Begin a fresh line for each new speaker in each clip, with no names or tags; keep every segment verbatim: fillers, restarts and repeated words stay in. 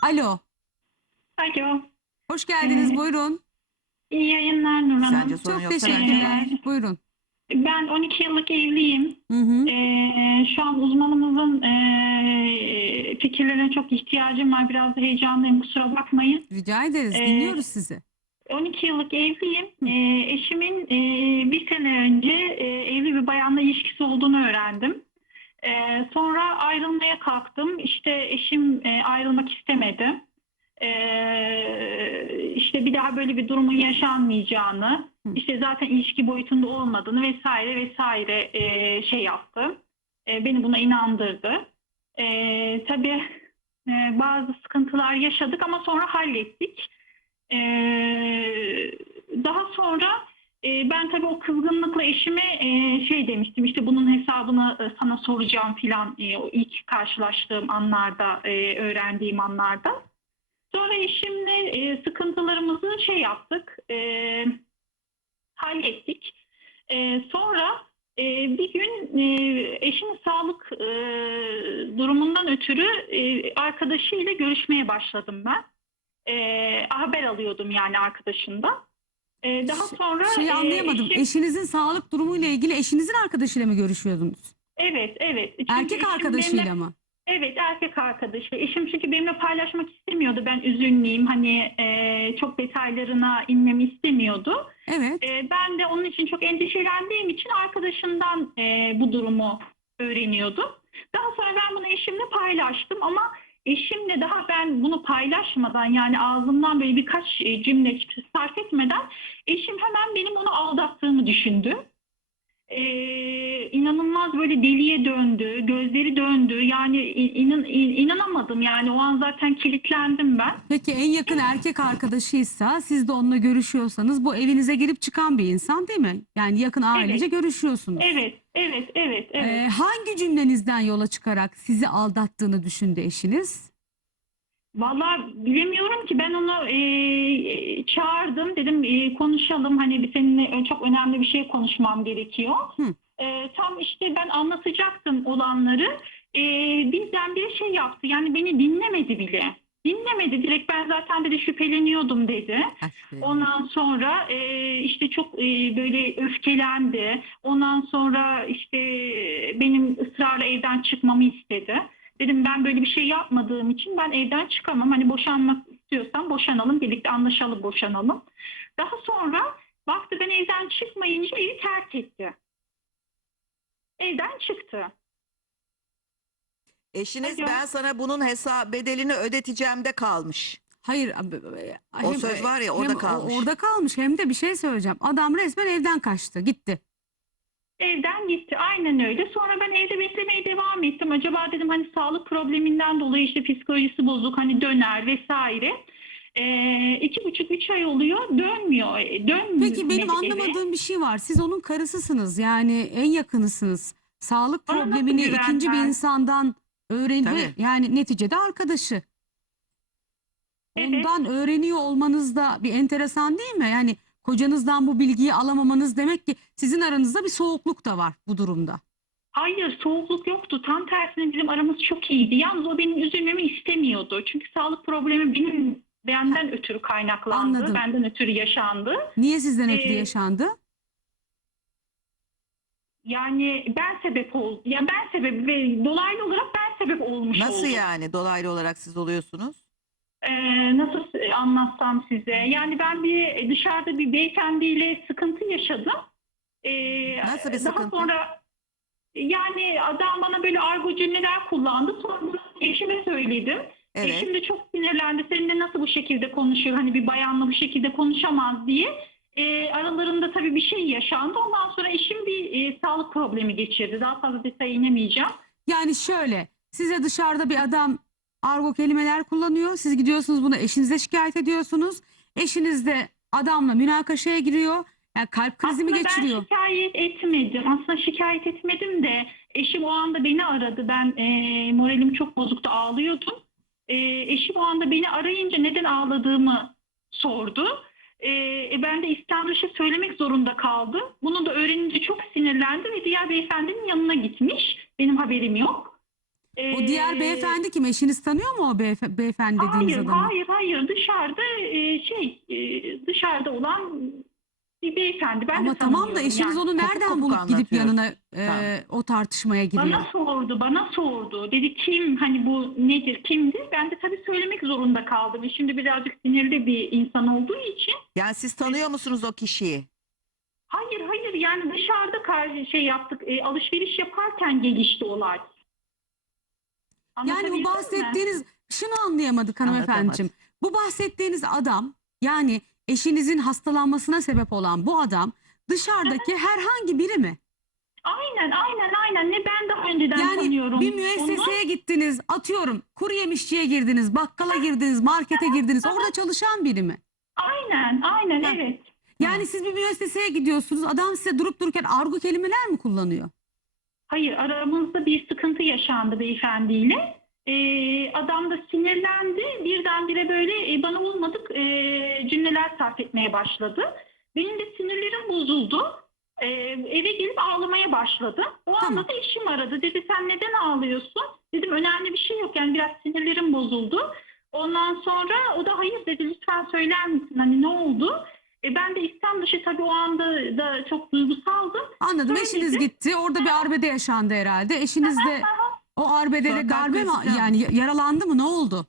Alo,
Alo.
hoş geldiniz.
Ee,
Buyurun.
iyi yayınlar Nur
Sence
Hanım.
sorun
Çok
yoksa
teşekkürler.
Ee,
Buyurun.
ben on iki yıllık evliyim.
Hı hı.
Ee, şu an uzmanımızın ee, fikirlerine çok ihtiyacım var. Biraz da heyecanlıyım, kusura bakmayın.
Rica ederiz.
Ee,
Dinliyoruz sizi.
on iki yıllık evliyim.
Hı.
Ee, eşimin ee, bir sene önce ee, evli bir bayanla ilişkisi olduğunu öğrendim. Ee, sonra ayrılmaya kalktım. İşte eşim ee, ayrılmak istemedi. Ee, işte bir daha böyle bir durumun yaşanmayacağını,
Hı.
işte zaten ilişki boyutunda olmadığını vesaire vesaire ee, şey yaptı. Ee, beni buna inandırdı. Ee, tabii ee, bazı sıkıntılar yaşadık ama sonra hallettik. Ee, daha sonra e, ben tabii o kızgınlıkla eşime e, şey demiştim, işte bunun hesabını e, sana soracağım filan, e, o ilk karşılaştığım anlarda, e, öğrendiğim anlarda. Sonra eşimle e, sıkıntılarımızı şey yaptık, e, hallettik. E, sonra e, bir gün e, eşimin sağlık e, durumundan ötürü e, arkadaşıyla görüşmeye başladım ben. E, haber alıyordum yani arkadaşından. E, daha
Ş-
sonra
Şeyi
e,
anlayamadım.
eşim,
Eşinizin sağlık durumuyla ilgili eşinizin arkadaşıyla mı görüşüyordunuz?
evet evet. Çünkü
Erkek
eşim
arkadaşıyla
benimle,
mı?
evet, erkek arkadaşı. Eşim çünkü benimle paylaşmak istemiyordu. Ben üzünlüyüm. Hani e, çok detaylarına inmemi istemiyordu.
Evet.
E, ben de onun için çok endişelendiğim için arkadaşından e, bu durumu öğreniyordum. Daha sonra ben bunu eşimle paylaştım ama eşimle daha ben bunu paylaşmadan, yani ağzımdan böyle birkaç e, cümle sarf etmeden eşim hemen benim onu aldattığımı düşündü. Ee, inanılmaz böyle deliye döndü, gözleri döndü. Yani inan, inanamadım yani, o an zaten kilitlendim ben.
Peki en yakın erkek arkadaşıysa, siz de onunla görüşüyorsanız, bu evinize girip çıkan bir insan değil mi? Yani yakın ailece
Evet,
görüşüyorsunuz.
evet, evet, evet, evet.
Ee, hangi cümlenizden yola çıkarak sizi aldattığını düşündü eşiniz?
Vallahi bilemiyorum ki, ben onu e, çağırdım, dedim e, konuşalım, hani bir seninle çok önemli bir şey konuşmam gerekiyor.
Hı.
E, tam işte ben anlatacaktım olanları, e, birdenbire şey yaptı, yani beni dinlemedi bile. Dinlemedi direkt, ben zaten dedi şüpheleniyordum dedi.
Ha, şüpheli.
Ondan sonra e, işte çok e, böyle öfkelendi. Ondan sonra işte benim ısrarla evden çıkmamı istedi. Dedim ben böyle bir şey yapmadığım için ben evden çıkamam. Hani boşanmak istiyorsan boşanalım, birlikte anlaşalım, boşanalım. Daha sonra baktı ben evden çıkmayınca evi terk etti. Evden çıktı.
eşiniz
Alo.
ben sana bunun hesap bedelini ödeteceğim de kalmış.
Hayır, ab- e,
O
hem,
söz var ya,
hem
orada
o-
kalmış.
orada kalmış, hem de bir şey söyleyeceğim. Adam resmen evden kaçtı, gitti.
Evden gitti. Aynen öyle. Sonra ben evde beklemeye devam ettim. Acaba dedim hani sağlık probleminden dolayı işte psikolojisi bozuk, hani döner vesaire. Ee, iki buçuk üç ay oluyor. Dönmüyor.
Peki benim
Dönmedi eve.
anlamadığım bir şey var. Siz onun karısısınız, yani en yakınısınız. Sağlık
Bana nasıl
problemini ikinci bir
güvenmez?
insandan öğren ve
Tabii.
yani neticede arkadaşı.
Evet.
Ondan öğreniyor olmanız da bir enteresan değil mi? Yani kocanızdan bu bilgiyi alamamanız demek ki sizin aranızda bir soğukluk da var bu durumda.
Hayır, soğukluk yoktu. Tam tersine bizim aramız çok iyiydi. Yalnız o benim üzülmemi istemiyordu. Çünkü sağlık problemi benim benden ötürü kaynaklandı.
Anladım.
Benden ötürü yaşandı.
Niye sizden ötürü
Ee,
yaşandı?
Yani ben sebep oldum. Ya ben sebep ve dolaylı olarak ben sebep olmuş
Nasıl
oldum.
yani dolaylı olarak siz oluyorsunuz?
Ee, nasıl anlatsam size? Yani ben bir dışarıda bir beyefendiyle sıkıntı yaşadım. Ee,
Nasıl bir
daha
sıkıntı?
sonra yani adam bana böyle argo cümleler kullandı. Sonra bunu eşime söyledim.
Evet.
Eşim de çok sinirlendi. Seninle nasıl bu şekilde konuşuyor? Hani bir bayanla bu şekilde konuşamaz diye. Ee, aralarında tabii bir şey yaşandı. Ondan sonra eşim bir e, sağlık problemi geçirdi. Daha fazla detaya inemeyeceğim.
Yani şöyle, size dışarıda bir adam argo kelimeler kullanıyor. Siz gidiyorsunuz, bunu eşinize şikayet ediyorsunuz. Eşiniz de adamla münakaşaya giriyor. Yani kalp krizi mi
Aslında
geçiriyor?
ben şikayet etmedim. Aslında şikayet etmedim de eşim o anda beni aradı. Ben e, moralim çok bozuktu, ağlıyordum. E, eşim o anda beni arayınca neden ağladığımı sordu. E, e, ben de İstanbul şey söylemek zorunda kaldım. Bunu da öğrenince çok sinirlendi ve diğer beyefendinin yanına gitmiş. Benim haberim yok.
O diğer
Ee,
beyefendi kim? Eşiniz tanıyor mu o beyefe- beyefendi dediğiniz
Hayır,
adamı?
hayır, hayır. Dışarıda e, şey, e, dışarıda olan bir beyefendi. Ben
Ama
de
tamam da
tanımıyorum
eşiniz
yani.
onu
Kopuk
nereden
kopuk
bulup gidip
anlatıyoruz.
yanına e,
Tamam.
o tartışmaya giriyor?
Bana sordu, bana sordu. Dedi kim, hani bu nedir, kimdir? Ben de tabii söylemek zorunda kaldım. E Şimdi birazcık sinirli bir insan olduğu için.
Yani siz tanıyor musunuz o kişiyi?
Hayır, hayır. Yani dışarıda karşı şey yaptık. E, alışveriş yaparken gelişti olay.
Yani
Anlatabildim
bu
mi?
bahsettiğiniz şunu anlayamadık hanımefendiciğim. Bu bahsettiğiniz adam, yani eşinizin hastalanmasına sebep olan bu adam dışarıdaki herhangi biri mi?
Aynen, aynen, aynen. Ne ben daha önceden
Yani
tanıyorum.
bir
onu.
müesseseye gittiniz, atıyorum kuru yemişçiye girdiniz, bakkala girdiniz, markete girdiniz, orada çalışan biri mi?
Aynen, aynen,
Ha.
evet.
Yani siz bir müesseseye gidiyorsunuz, adam size durup dururken argo kelimeler mi kullanıyor?
Hayır, aramızda bir sıkıntı yaşandı beyefendiyle. Ee, adam da sinirlendi. Birdenbire böyle e, bana olmadık e, cümleler sarf etmeye başladı. Benim de sinirlerim bozuldu. Ee, eve gelip ağlamaya başladı. O
Tamam.
anda da eşim aradı. Dedi sen neden ağlıyorsun? Dedim önemli bir şey yok. Yani biraz sinirlerim bozuldu. Ondan sonra o da hayır dedi, lütfen söyler misin? Hani ne oldu? E, ben de istem dışı tabii o anda da çok duygusaldım.
Anladım,
Söyledi.
eşiniz gitti, orada bir arbede yaşandı herhalde. Eşiniz de o arbedede
Sonra
darbe mi,
kalp krizi
yani yaralandı mı, ne oldu?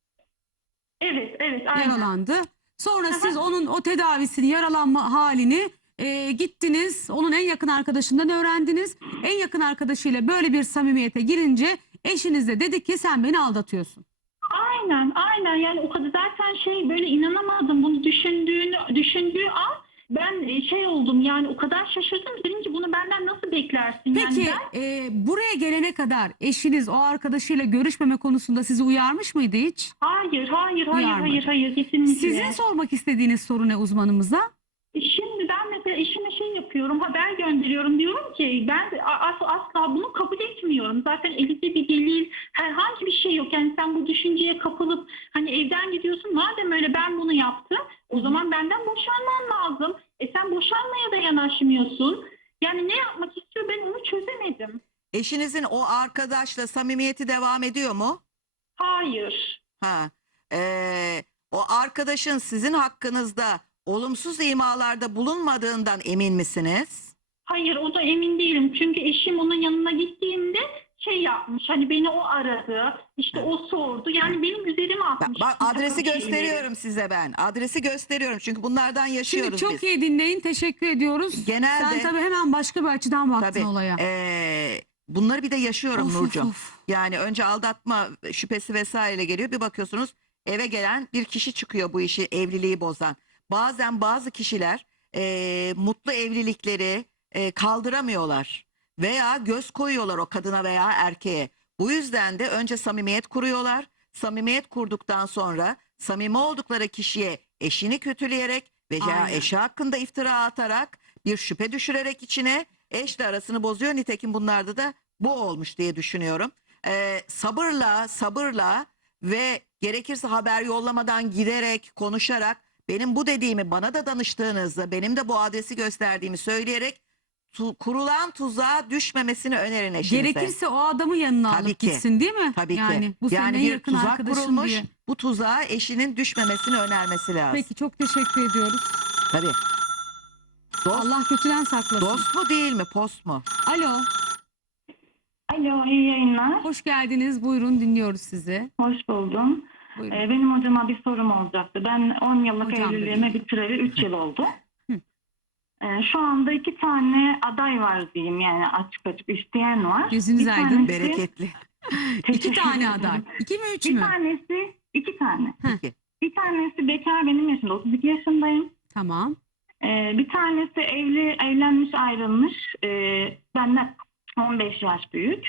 Evet, evet, aynen.
Yaralandı. Sonra siz onun o tedavisini, yaralanma halini e, gittiniz, onun en yakın arkadaşından öğrendiniz. En yakın arkadaşıyla böyle bir samimiyete girince eşiniz de dedi ki sen beni aldatıyorsun.
Aynen, aynen. Yani o kadar zaten şey böyle inanamadım bunu düşündüğünü düşündüğü an ben e, şey oldum yani o kadar şaşırdım ki dedim ki bunu benden nasıl beklersin
Peki
yani ben
e, buraya gelene kadar eşiniz o arkadaşıyla görüşmeme konusunda sizi uyarmış mıydı hiç?
hayır, hayır, hayır,
Uyarmadı.
hayır, hayır, kesinlikle.
Sizin sormak istediğiniz soru ne uzmanımıza?
E, Şimdi ben mesela eşime şey yapıyorum, haber gönderiyorum, diyorum ki ben as, asla bunu kabul etmiyorum. Zaten elimde bir delil, herhangi bir şey yok. Yani sen bu düşünceye kapılıp hani evden gidiyorsun, madem öyle ben bunu yaptım, o zaman benden boşanman lazım. E sen boşanmaya da yanaşmıyorsun. Yani ne yapmak istiyor, ben onu çözemedim.
Eşinizin o arkadaşla samimiyeti devam ediyor mu?
Hayır.
Ha. Ee, o arkadaşın sizin hakkınızda olumsuz imalarda bulunmadığından emin misiniz?
Hayır, o da emin değilim. Çünkü eşim onun yanına gittiğimde şey yapmış. Hani beni o aradı. İşte o sordu. Yani benim üzerime
Bak,
atmış.
bak
bir
adresi
takım şeyleri.
gösteriyorum size ben. Adresi gösteriyorum çünkü bunlardan
Şimdi
yaşıyoruz
çok
biz.
iyi dinleyin, teşekkür ediyoruz.
Genelde-
Sen tabii hemen başka bir açıdan baktın
Tabii.
olaya.
Ee, bunları bir de yaşıyorum
Of, of,
Nurcuğum.
of.
Yani önce aldatma şüphesi vesaire geliyor. Bir bakıyorsunuz eve gelen bir kişi çıkıyor bu işi, evliliği bozan. Bazen bazı kişiler e, mutlu evlilikleri e, kaldıramıyorlar. Veya göz koyuyorlar o kadına veya erkeğe. Bu yüzden de önce samimiyet kuruyorlar. Samimiyet kurduktan sonra samimi oldukları kişiye eşini kötüleyerek veya
Aynen.
eşi hakkında iftira atarak bir şüphe düşürerek içine eşle arasını bozuyor. Nitekim bunlarda da bu olmuş diye düşünüyorum. Ee, sabırla, sabırla ve gerekirse haber yollamadan giderek, konuşarak benim bu dediğimi bana da danıştığınızda, benim de bu adresi gösterdiğimi söyleyerek tu- kurulan tuzağa düşmemesini önerin eşinize.
Gerekirse o adamı yanına
Tabii
alıp
ki.
gitsin değil mi?
Tabii
yani,
ki.
Bu senin
yani
en
bir
yakın
tuzak
arkadaşın
kurulmuş.
diye.
Bu tuzağa eşinin düşmemesini önermesi lazım.
Peki, çok teşekkür ediyoruz.
Tabii. Dost,
Allah kötüden saklasın.
dost mu değil mi, post mu?
Alo,
Alo, iyi yayınlar.
hoş geldiniz. Buyurun, dinliyoruz sizi.
Hoş buldum.
Buyurun.
Ee, benim hocama bir sorum olacaktı. Ben on yıllık
Hocam
evliliğime
dedi.
bitireli üç yıl oldu.
Hı.
Ee, şu anda iki tane aday var diyeyim, yani açık açık isteyen var.
Gözünüz
Bir
aydın.
tanesi-
Bereketli.
İki
Teşekkür
tane
ederim.
aday. İki mi, üç
Bir
mü?
tanesi, iki tane.
Heh.
İki.
Bir tanesi bekar, benim yaşımda, otuz iki yaşındayım.
Tamam.
Ee, bir tanesi evli, evlenmiş, ayrılmış. Ee, benden on beş yaş büyük.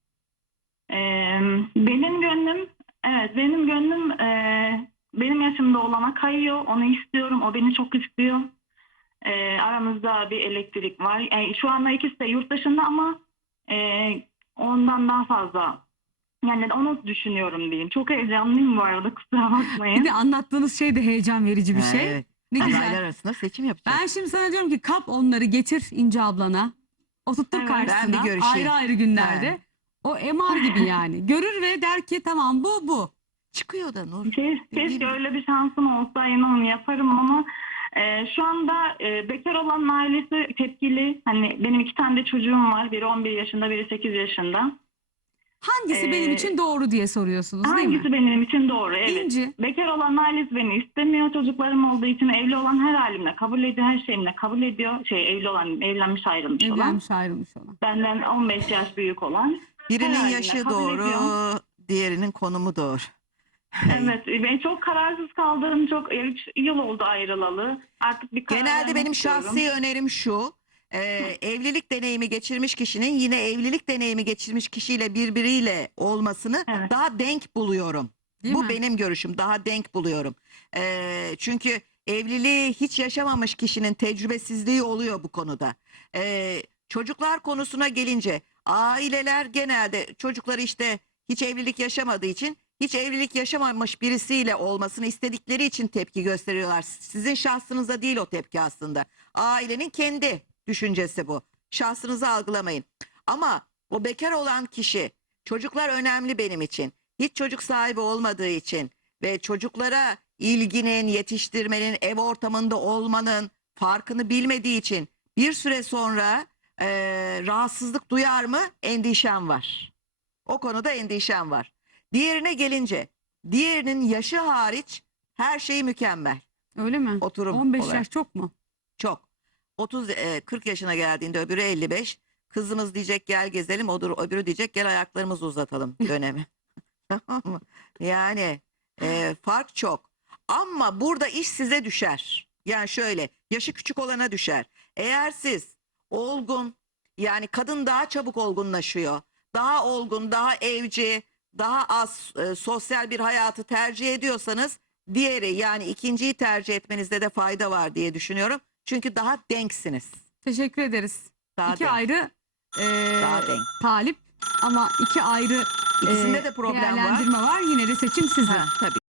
Ee, benim gönlüm, evet benim gönlüm e, benim yaşımda olana kayıyor. Onu istiyorum, o beni çok istiyor. Ee, aramızda bir elektrik var. E, şu anda ikisi de yurt dışında ama e, ondan daha fazla. Yani onu düşünüyorum diyeyim. Çok heyecanlıyım bu arada, kusura bakmayın.
Bir de anlattığınız şey de heyecan verici bir
Ha,
şey.
evet.
Ne
Adaylar
güzel.
arasında seçim yapacağız.
Ben şimdi sana diyorum ki kap onları getir İnce ablana. Oturttur
Evet.
karşısına.
Ben bir görüşeyim.
Ayrı ayrı günlerde.
Ha.
O M R gibi yani. Görür ve der ki tamam bu bu.
Çıkıyor da Nur.
Ke-
Dediğim
Keşke
gibi.
öyle bir şansım olsa, inanın yaparım onu. Ee, şu anda e, bekar olan ailesi tepkili. Hani benim iki tane de çocuğum var. Biri on bir yaşında, biri sekiz yaşında.
Hangisi benim
Ee,
için doğru diye soruyorsunuz değil mi?
Hangisi benim için doğru? Evet.
İnci.
Bekar olan ailesi beni istemiyor. Çocuklarım olduğu için evli olan her halimle kabul ediyor. Her şeyimle kabul ediyor. Şey evli olan, evlenmiş ayrılmış olan.
Evlenmiş ayrılmış olan.
Benden on beş yaş büyük olan.
Birinin
Herhalde
yaşı
kabul
doğru,
ediyor.
diğerinin konumu doğru.
Evet, ben çok kararsız kaldığım, çok üç yıl oldu ayrılalı. Artık bir karar
Genelde
vermek
benim
istiyorum.
şahsi önerim şu. e, evlilik deneyimi geçirmiş kişinin yine evlilik deneyimi geçirmiş kişiyle birbiriyle olmasını
Evet.
daha denk buluyorum.
Değil
Bu
mi?
benim görüşüm. Daha denk buluyorum. E, çünkü evliliği hiç yaşamamış kişinin tecrübesizliği oluyor bu konuda. E, çocuklar konusuna gelince aileler genelde çocukları işte hiç evlilik yaşamadığı için hiç evlilik yaşamamış birisiyle olmasını istedikleri için tepki gösteriyorlar. Sizin şahsınıza değil o tepki aslında. Ailenin kendi düşüncesi bu. Şahsınızı algılamayın. Ama o bekar olan kişi, çocuklar önemli benim için. Hiç çocuk sahibi olmadığı için ve çocuklara ilginin, yetiştirmenin, ev ortamında olmanın farkını bilmediği için bir süre sonra eee, rahatsızlık duyar mı? Endişem var. O konuda endişem var. Diğerine gelince, diğerinin yaşı hariç her şey mükemmel.
Öyle mi?
Oturum
on beş
olarak.
yaş çok mu?
Çok. otuz e, kırk yaşına geldiğinde öbürü elli beş. Kızımız diyecek gel gezelim, odur öbürü diyecek gel ayaklarımızı uzatalım dönemi. Tamam mı? Yani e, fark çok. Ama burada iş size düşer. Yani şöyle, yaşı küçük olana düşer. Eğer siz olgun, yani kadın daha çabuk olgunlaşıyor. Daha olgun, daha evci, daha az e, sosyal bir hayatı tercih ediyorsanız diğeri yani ikinciyi tercih etmenizde de fayda var diye düşünüyorum. Çünkü daha denksiniz.
Teşekkür ederiz.
Daha
iki
denk.
ayrı eee,
Daha denk.
talip ama iki ayrı
İkisinde
eee,
de problem var.
değerlendirme var. Yine de seçim sizin.
Ha, tabii.